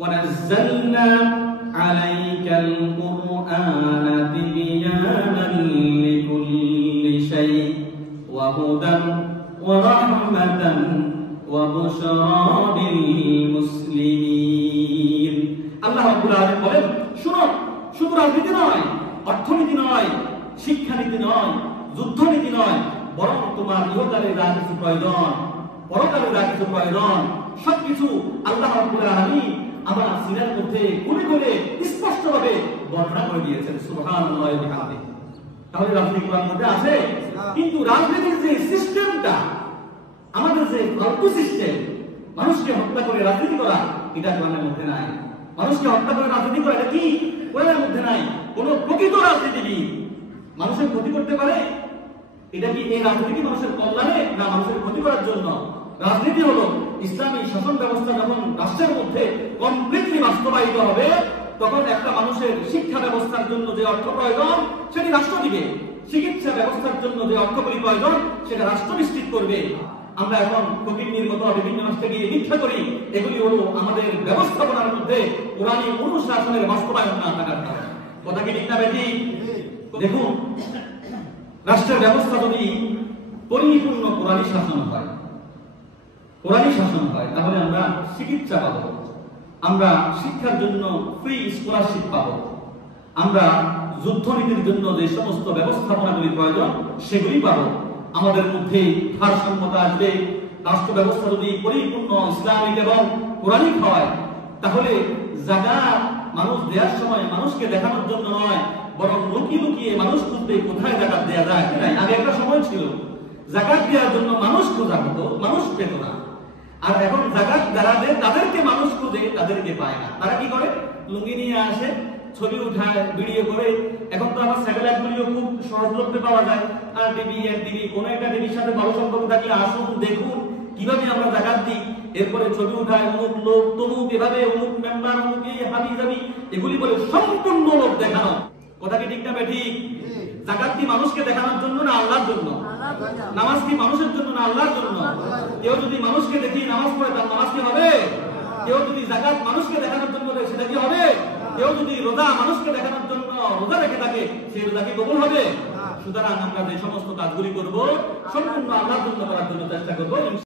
وَنَزَّلْنَا عَلَيْكَ الْقُرْآنَ تِبْيَانًا لِكُلِّ شَيْءٍ وَهُدًى وَرَحْمَةً وَبُشْرَى لِلْمُسْلِمِينَ। আল্লাহ রাব্বুল আলামিন বলেন, শুনো, শুধু রাজনীতি নয়, অর্থনীতি নয়, শিক্ষানীতি নয়, যুদ্ধনীতি নয়, বরং তোমার ইহকালের যা কিছু প্রয়োজন, পরকালের যা কিছু প্রয়োজন, সবকিছু আল্লাহ রাব্বুল আলামিন আমার সিনার মধ্যে খুলে খুলে স্পষ্টভাবে বর্ণনা করে দিয়েছেন। সুবহানাল্লাহি ওয়া বিহামদিহি। তাহলে রাজনীতি কোরআনের মধ্যে আছে, কিন্তু রাজনীতির যে সিস্টেমটা, আমাদের যে ফালতু সিস্টেম, মানুষকে হত্যা করে রাজনীতি করা, এটা কোরআনের মধ্যে নাই। মানুষকে হত্যা করে রাজনীতি করা, এটা কি কোরআনের মধ্যে নাই। কোন প্রকৃত রাজনীতিবিদ মানুষের ক্ষতি করতে পারে? এটা কি এই রাজনীতি মানুষের কল্যাণে না মানুষের ক্ষতি করার জন্য? রাজনীতি হলো ইসলামী শাসন ব্যবস্থা যখন রাষ্ট্রের মধ্যে কমপ্লিটলি বাস্তবায়িত হবে, তখন একটা মানুষের শিক্ষা ব্যবস্থার জন্য যে অর্থ প্রয়োজন সেটি রাষ্ট্র দিবে, চিকিৎসা ব্যবস্থার জন্য যে অর্থগুলি প্রয়োজন সেটা রাষ্ট্র নিশ্চিত করবে। আমরা এখন ফকির মতো বিভিন্ন রাষ্ট্রে গিয়ে ভিক্ষা করি, এগুলি হলো আমাদের ব্যবস্থাপনার মধ্যে কোরআনী অনুশাসনের বাস্তবায়ন না থাকার কারণে। কথা কি ঠিক না বেটি? দেখুন, রাষ্ট্রের ব্যবস্থা যদি পরিপূর্ণ কোরআনী শাসন হয়, কোরআনী শাসন হয়, তাহলে আমরা চিকিৎসা পাবো, আমরা শিক্ষার জন্য ফ্রি স্কলারশিপ পাবো, আমরা যুদ্ধনীতির জন্য যে সমস্ত ব্যবস্থাপনাগুলি প্রয়োজন সেগুলি পাবো। আমাদের মধ্যে ভারসাম্যতা আসবে। রাষ্ট্র ব্যবস্থা যদি পরিপূর্ণ ইসলামিক এবং কোরআনিক হয়, তাহলে যাকাত মানুষ দেওয়ার সময় মানুষকে দেখানোর জন্য নয়, বরং লুকিয়ে লুকিয়ে মানুষ খুঁজবে কোথায় যাকাত দেওয়া যায়। আগে একটা সময় ছিল যাকাত দেওয়ার জন্য মানুষ খোঁজা হতো, মানুষ পেত না। আর এখন যাকাত যারা দেয় তাদেরকে মানুষ খুঁজে, তাদেরকে পায় না। তারা কি করে? লুঙ্গি নিয়ে আসে, ছবি উঠায়, ভিডিও করে। এখন তো আবার স্যাটেলাইট গুলিও খুব সহজলভ্যে পাওয়া যায়। আর টিভি, টিভি, কোন একটা টিভির সাথে ভালো সম্পর্ক থাকলে আসুন দেখুন কিভাবে আমরা যাকাত দিই। এরপরে ছবি উঠায়, অমুক লোক, তমুক, এভাবে অমুক মেম্বার, অমুক হাবি জাবি, এগুলি বলে সম্পূর্ণ লোক দেখানো। কথা কি ঠিক না বেঠিক? যাকাত কি মানুষকে দেখানোর জন্য না আল্লাহর জন্য? নামাজ কি মানুষের জন্য না আল্লাহর জন্য? কেউ যদি মানুষকে দেখি নামাজ পড়ে, তার নামাজ কি হবে? কেউ যদি যাকাত মানুষকে দেখানোর জন্য দেয়, সেটা কি হবে? কেউ যদি রোজা মানুষকে দেখানোর জন্য রোজা রেখে থাকে, সেই রোজা কি কবুল হবে? সুতরাং আমরা যে সমস্ত কাজগুলি করব সম্পূর্ণ আল্লাহর জন্য করার জন্য চেষ্টা করব।